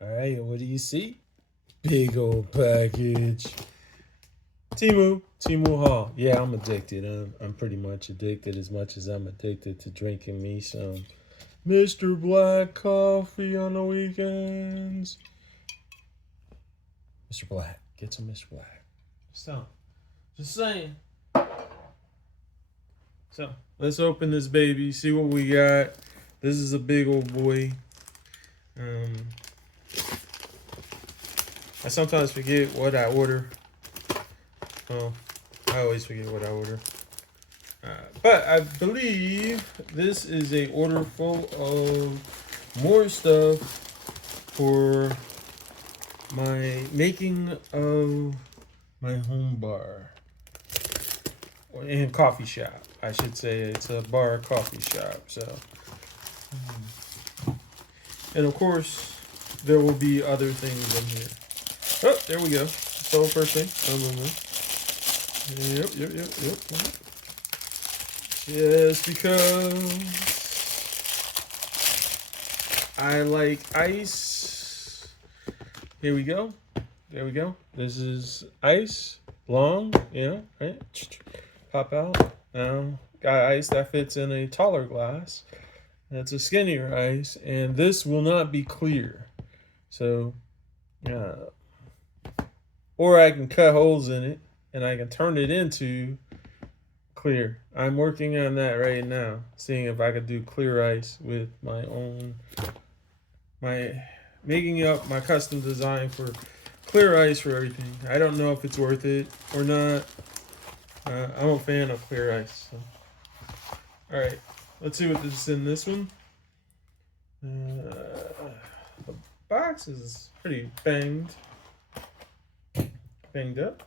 All right, what do you see? Big old package. Temu haul. Yeah, I'm addicted. I'm pretty much addicted as much as I'm addicted to drinking me some Mr. Black coffee on the weekends. Mr. Black, get some Mr. Black. So, just saying. So, let's open this baby, see what we got. This is a big old boy. I sometimes forget what I order. Well, I always forget what I order. But I believe this is a order full of more stuff for my making of my home bar and coffee shop. I should say it's a bar coffee shop. So, and of course, there will be other things in here. Oh, there we go. So first thing. Yep. Just because I like ice. Here we go. There we go. This is ice. Long, right? Pop out. Now, got ice that fits in a taller glass. That's a skinnier ice. And this will not be clear. So, or I can cut holes in it and I can turn it into clear. I'm working on that right now, seeing if I could do clear ice with making up my custom design for clear ice for everything. I don't know if it's worth it or not. I'm a fan of clear ice. So. All right, let's see what is in this one. The box is pretty banged up.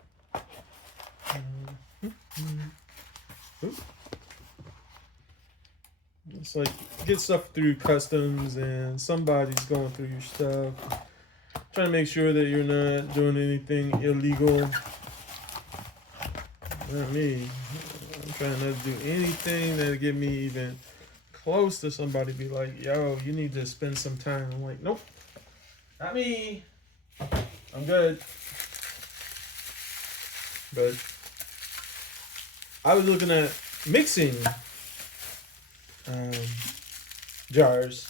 It's like get stuff through customs and somebody's going through your stuff. Trying to make sure that you're not doing anything illegal. Not me. I'm trying not to do anything that'll get me even close to somebody be like, yo, you need to spend some time. I'm like, nope, not me. I'm good. But I was looking at mixing jars,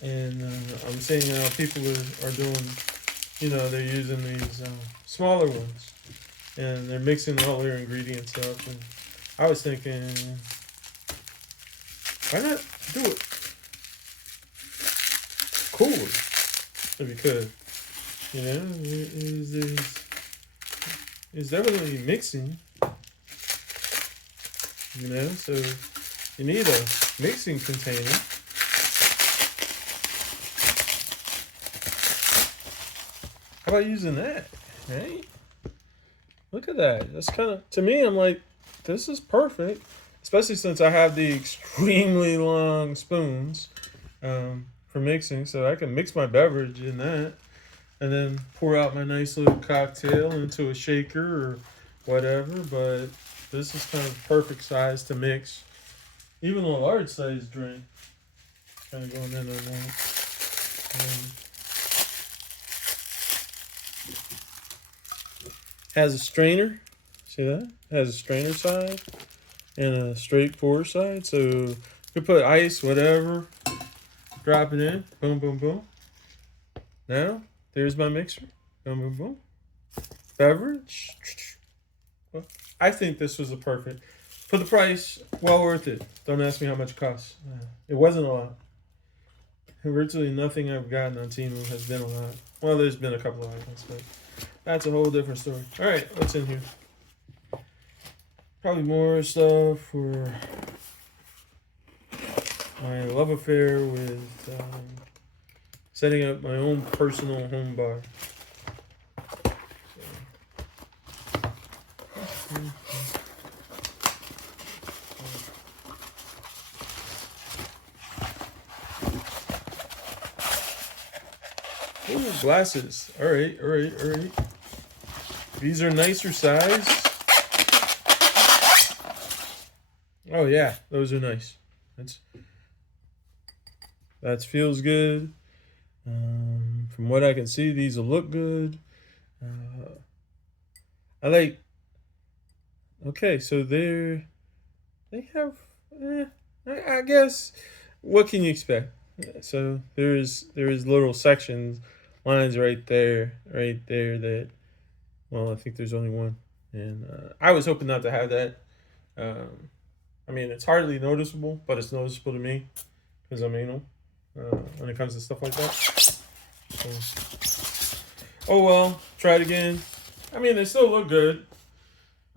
and I'm seeing how people are doing, they're using these smaller ones, and they're mixing all their ingredients up, and I was thinking, why not do it cooler if you could, it's definitely mixing, so you need a mixing container. How about using that, right? Look at that. That's kind of, to me, I'm like, this is perfect, especially since I have the extremely long spoons for mixing, so I can mix my beverage in that and then pour out my nice little cocktail into a shaker or whatever. But this is kind of perfect size to mix. Even a large size drink. Kind of going in on that. Has a strainer. See that? Has a strainer side and a straight pour side. So you can put ice, whatever. Drop it in. Boom, boom, boom. Now, there's my mixer. Boom, boom, boom. Beverage. Well, I think this was a perfect. For the price, well worth it. Don't ask me how much it costs. It wasn't a lot. Virtually nothing I've gotten on Temu has been a lot. Well, there's been a couple of items, but that's a whole different story. All right, what's in here? Probably more stuff for my love affair with setting up my own personal home bar. Ooh, glasses. All right. These are nicer size. Oh yeah, those are nice. That feels good. from what I can see, these will look good. I like. Okay, so they have. I guess. What can you expect? So there is little sections, lines right there, that. Well, I think there's only one, and I was hoping not to have that. I mean, it's hardly noticeable, but it's noticeable to me because I'm anal when it comes to stuff like that. So, oh well, try it again. I mean, they still look good.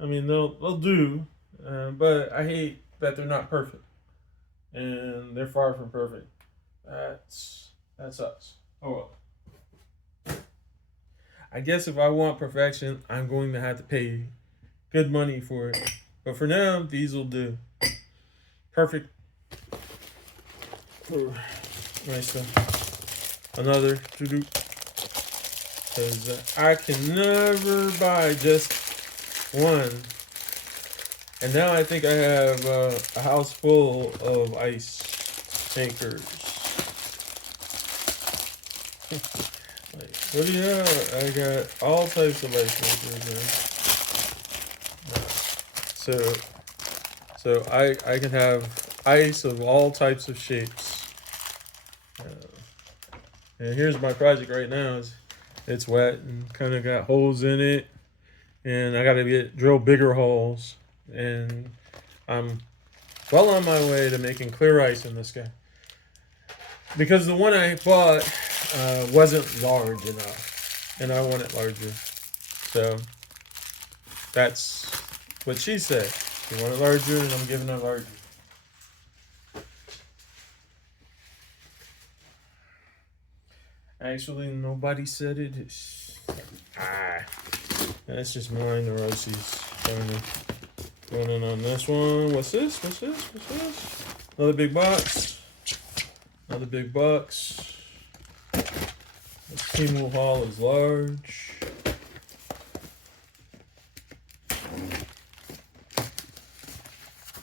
I mean, they'll do, but I hate that they're not perfect, and they're far from perfect. That sucks. Oh well. I guess if I want perfection, I'm going to have to pay good money for it. But for now, these will do. Perfect. For my stuff. Another to-do. Because I can never buy just one. And now I think I have a house full of ice makers. Like, what do you have? I got all types of ice makers, man. So I can have ice of all types of shapes. And here's my project right now. It's wet and kind of got holes in it, and I got to drill bigger holes. And I'm well on my way to making clear ice in this guy, because the one I bought wasn't large enough, and I want it larger. So that's what she said. She wanted larger, and I'm giving her larger. Actually, nobody said it. That's just my neuroses. Going in on this one. What's this? Another big box. Another big box. The Temu haul is large.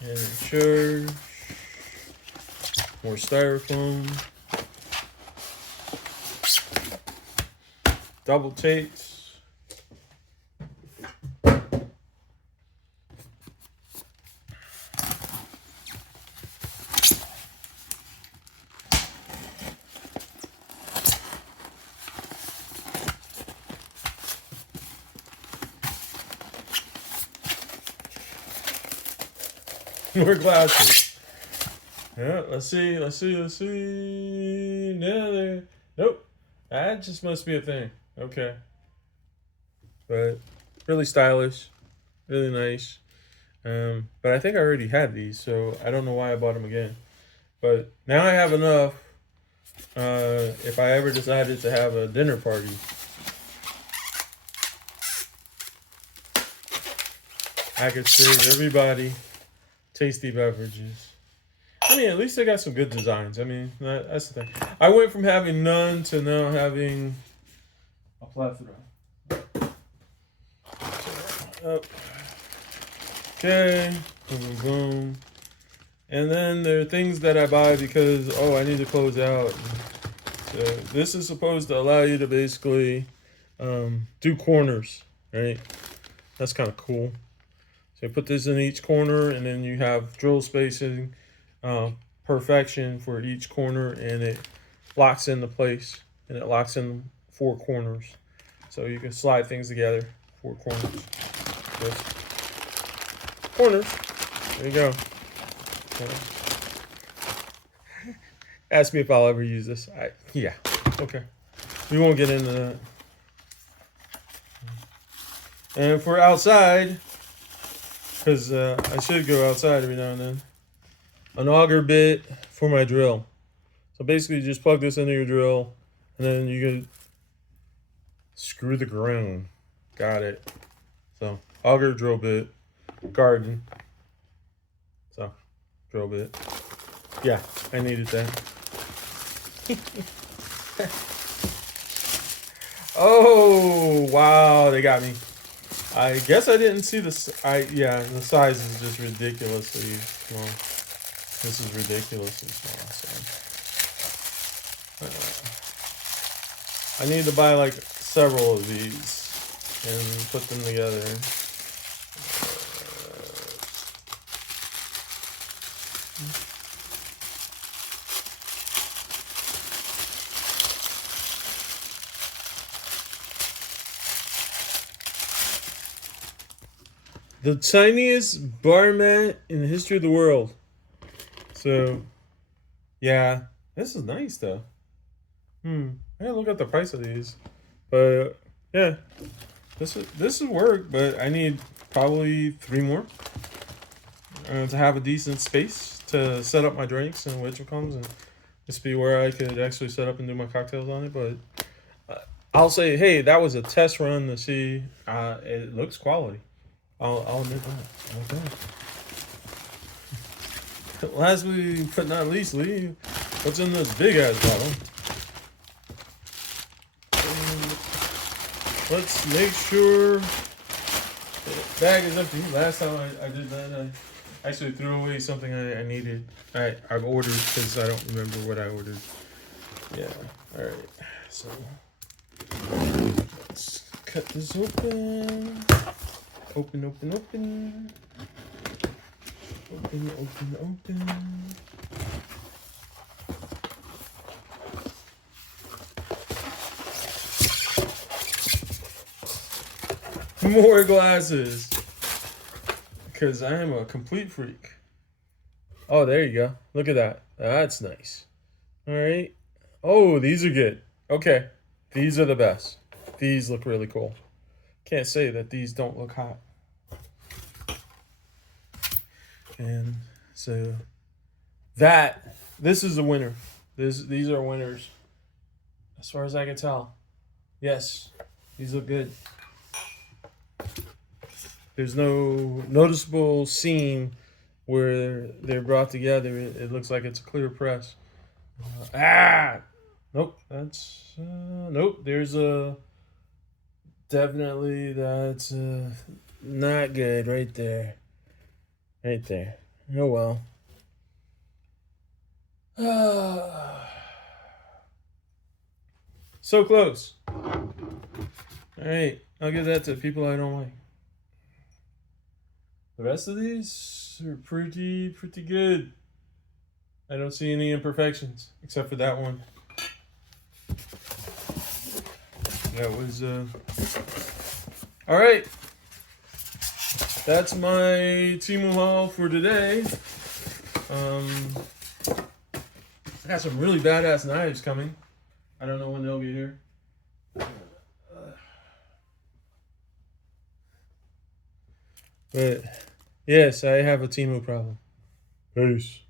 And charge. More styrofoam. Double tapes. More glasses. Yeah, let's see. No, nope. That just must be a thing. Okay. But really stylish, really nice. But I think I already had these, so I don't know why I bought them again. But now I have enough. If I ever decided to have a dinner party, I could serve everybody tasty beverages. I mean, at least they got some good designs. I mean, that's the thing. I went from having none to now having a plethora. Okay, boom, boom. And then there are things that I buy because, I need to close out. So this is supposed to allow you to basically do corners, right? That's kind of cool. So you put this in each corner, and then you have drill spacing, perfection for each corner, and it locks into place, and it locks in 4 corners. So you can slide things together, 4 corners. Corners. There you go. Ask me if I'll ever use this. Yeah. Okay. We won't get into that. And for outside, because I should go outside every now and then, an auger bit for my drill. So basically, you just plug this into your drill, and then you can screw the ground. Got it. So auger drill bit, garden. So drill bit. Yeah, I needed that. Oh wow, they got me. I guess I didn't see the size is just ridiculously small. This is ridiculously small. So I need to buy like several of these and put them together. The tiniest bar mat in the history of the world. So, yeah, this is nice though. I gotta look at the price of these, but yeah, this would work. But I need probably 3 more to have a decent space to set up my drinks and which comes and just be where I could actually set up and do my cocktails on it. But I'll say, hey, that was a test run to see. It looks quality. I'll admit that. Okay. Lastly, but not leastly, what's in this big ass bottle? Let's make sure the bag is empty. Last time I did that, I actually threw away something I needed. I've ordered because I don't remember what I ordered. Yeah. All right. So let's cut this open. Open. Open. More glasses. Because I am a complete freak. Oh, there you go. Look at that. That's nice. All right. Oh, these are good. Okay. These are the best. These look really cool. Can't say that these don't look hot. And so this is a winner. These are winners. As far as I can tell. Yes. These look good. There's no noticeable seam where they're brought together. It looks like it's a clear press. Nope. That's nope. There's a definitely that's not good right there. Right there. Oh well. So close. All right. I'll give that to people I don't like. The rest of these are pretty good. I don't see any imperfections except for that one. That was all right. That's my Temu haul for today. I got some really badass knives coming. I don't know when they'll be here. But yes, I have a Temu problem. Peace.